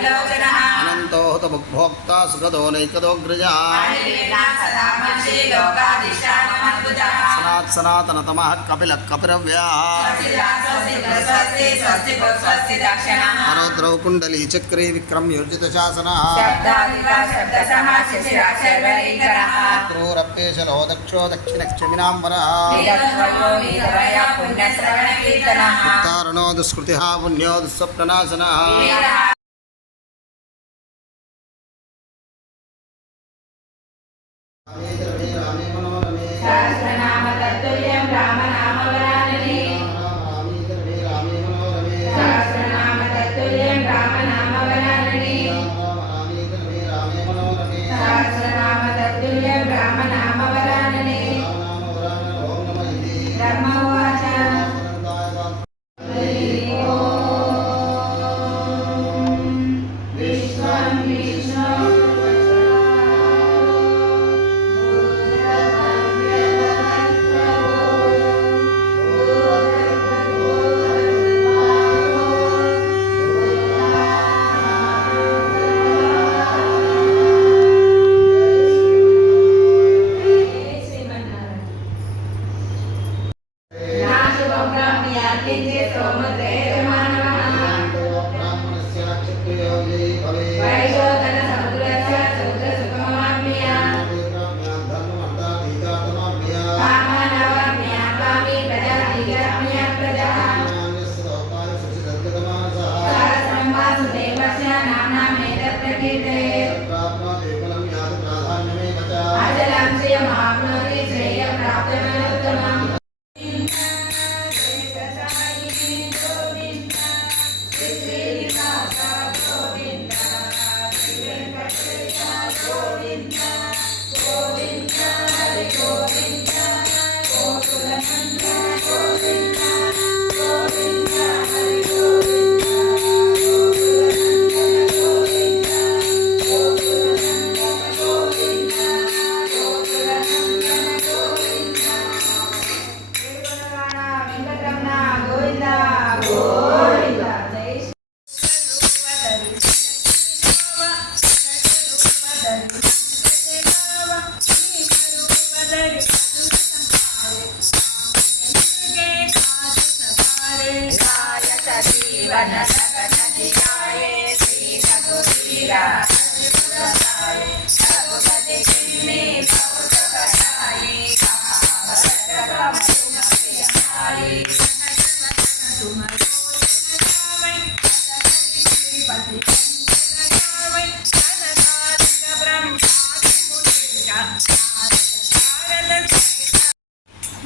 अनंतो हुतभोक्ता सुखदो नैकदोऽग्रजा सनातनतमः कपिलः कपिरव्याः हरोद्रौ कुण्डली चक्रे विक्रम्योर्जितशासनः क्रूरप्येशलो दक्षो दक्षिणक्षमिनाम्बरः उत्तारणो दुष्कृतिः पुण्यो दुःस्वप्ननाशनः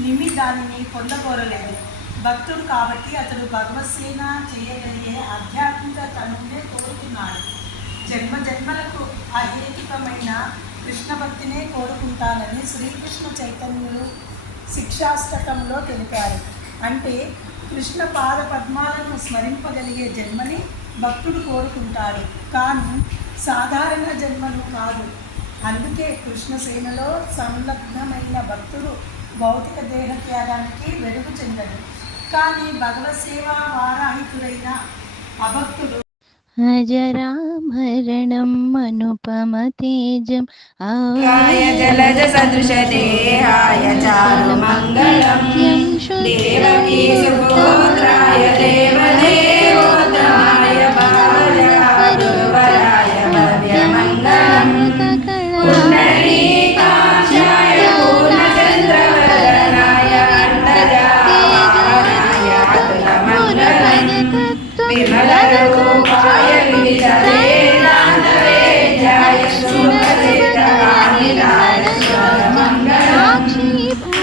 నిమి దానిని పొందకోరలేదు. భక్తుడు కాబట్టి అతడు భగవత్సేన చేయగలిగే ఆధ్యాత్మిక తనునే కోరుకున్నాడు. జన్మ జన్మలకు అహేతుకమైన కృష్ణ భక్తినే కోరుకుంటానని శ్రీకృష్ణ చైతన్యులు శిక్షాష్టకంలో తెలిపారు. అంటే కృష్ణ పాద పద్మాలను స్మరింపగలిగే జన్మని భక్తుడు కోరుకుంటాడు, కానీ సాధారణ జన్మను కాదు. అందుకే కృష్ణసేనలో సంలగ్నమైన భక్తుడు భౌతిక దేహ త్యాగానికి వెలుగు చెందడు. కానీ భగవత్ సేవా వారాహితుడైన అభక్తుడు అజరామరణం అనుపమ తేజం జలజ సదృశ దేహాయ చారు మంగళం దేవకీ సుపుత్రాయ దేవదేవోత్తమాయ భావజాయ భవ్య మంగళం పుండరీకాక్షాయ పూర్ణచంద్రవదనాయ అండజావాహనాయ అతుల మంగళం విమల రూపాయ వివిధవేదాంతవేద్యాయ శుభచిత్తకామిలాయ మంగళం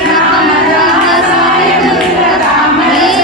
రామదాసాయ మృతరామయ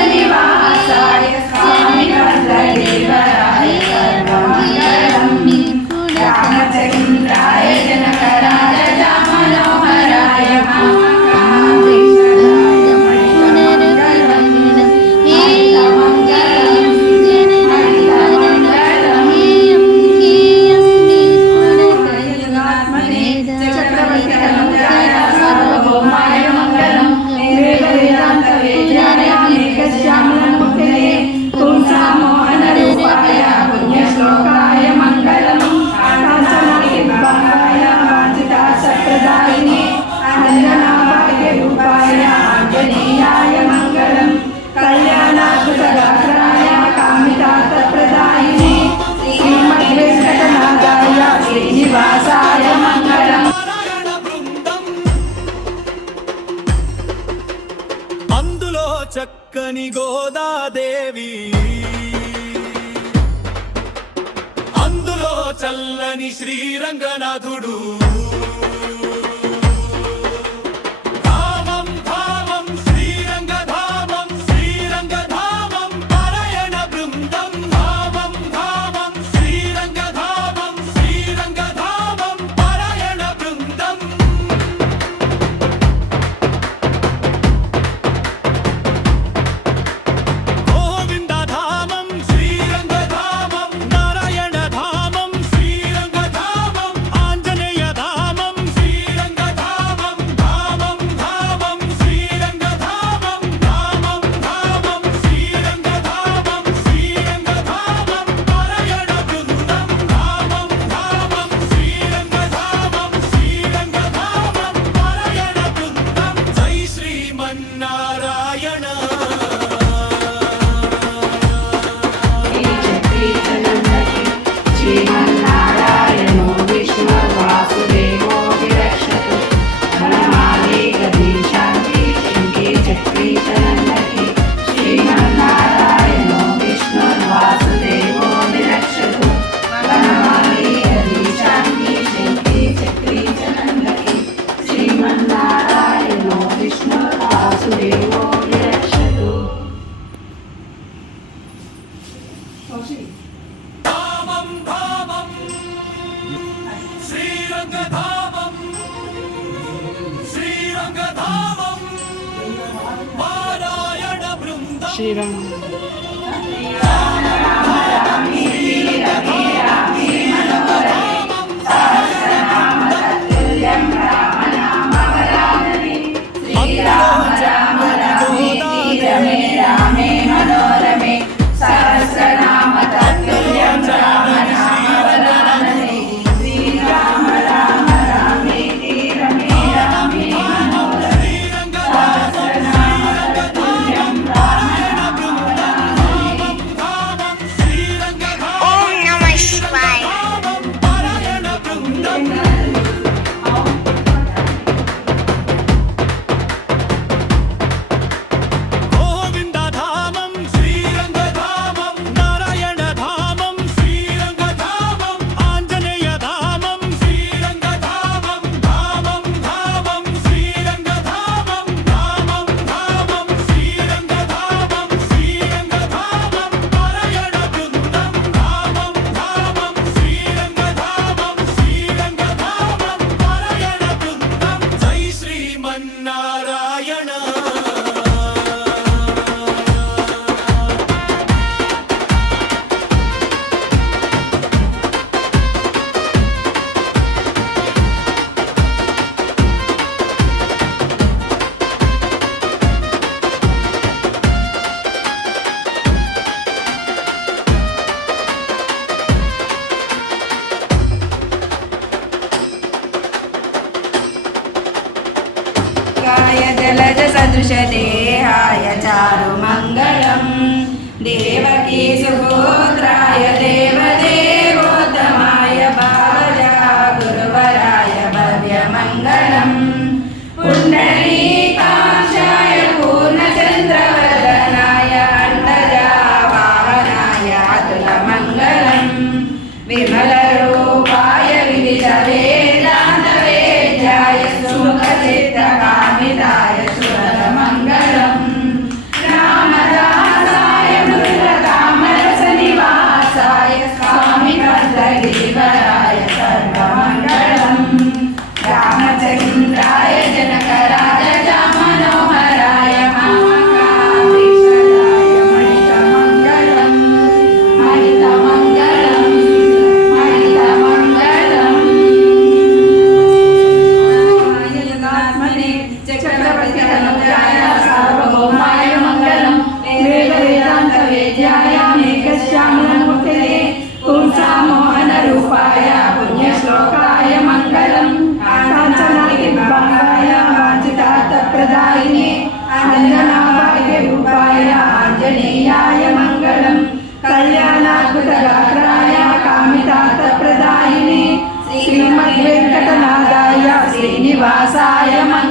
అందులో చక్కని గోదాదేవి, అందులో చల్లని శ్రీరంగనాథుడు. ధామం ధామం శ్రీరంగధామం, శ్రీరంగధామం పరయణ బృందం. ధామం ధామం శ్రీరంగధామం, శ్రీరంగధామం పరయణ బృందం. గోవిందధామం శ్రీరంగధామం, నారాయణధామం శ్రీరంగధామం, ఆంజనేయధామం శ్రీరంగధామం. ధామం ధామం శ్రీరంగధామం, ధామం ధామం శ్రీరంగధామం, శ్రీరంగధామం పరయణ బృందం. ధామం ధామం శ్రీరంగధామం, శ్రీరంగధామం పరయణ బృందం. జై శ్రీమన్నారాయణ. శ్రీమన్నారాయణో విష్ణు వాసుదేవో విరక్షతు వనమాలి గది శాంతి శంకి చక్రీ చనందకి. శ్రీమన్నారాయణో విష్ణు వాసుదేవో విరక్షతు వనమాలి గది శాంతి శంకి చక్రీ చనందకి. శ్రీమన్నారాయణో విష్ణు వాసుదేవో విరక్షతు. ధామం ధామం శ్రీరంగధామం, శ్రీరంగధామం పారాయణ బృందం. రామే మనోరమే సహస్రనామ తత్తుల్యం రామ నామ వరాననే. శ్రీరామ రామ రామేతి రమే రామే మనోరమే సహస్రనామ తత్తుల్యం రామ నామ వరాననే. ఓం నమః శివాయ. పారాయణ బృందం. గోవిందధామం శ్రీరంగధామం, నారాయణధామం శ్రీరంగధామం, ఆంజనేయధామం శ్రీరంగధామం. ధామం ధామం శ్రీరంగధామం, ధామం ధామం శ్రీరంగధామం, శ్రీరంగధామం పరయణ బృందం. ధామం ధామం శ్రీరంగధామం, శ్రీరంగధామం పరయణ బృందం. జై శ్రీమన్నారాయణ. కాయ జలజ సదృశ దేహాయ చారు మంగళం. దేవకీ సుపుత్రాయ దేవదేవోత్తమాయ భార్య గురువరాయ భవ్య మంగళం. పుండరీకాక్షాయ పూర్ణచంద్రవదనాయ అండజా వాహనాయ అతుల మంగళం. విమల రూపాయ వివిధ వేదాంత వేద్యాయ సుముఖ చిత్త కామితాయ సురద మంగళం. రామదాసాయ మృగతామరస నివాసాయ స్వామి భద్రగిరివరాయ సర్వమంగళం. రామచంద్రాయ జనకరాజ మనోహరాయ మహాకాళేశ్వరాయ మహితమంగళం. మహితమంగళం మహితమంగళం. జగదాత్మనే చక్రవర్తి తనుజాయ సార్వభౌమాయ మంగళం. వేద వేదాంత వేద్యాయ మేఘశ్యామలమూర్తయే పుంసామోహన రూపాయ పుణ్యశ్లోకాయ మంగళం. కాంచనాయ వాంఛితార్థప్రదాయినే అంజనాభాగ్య రూపాయ ఆంజనేయాయ మంగళం. కళ్యాణాద్భుతగాత్రాయ కామితార్థప్రదాయినే శ్రీమద్వేంకటనాథాయ శ్రీనివాసాయ మంగళం.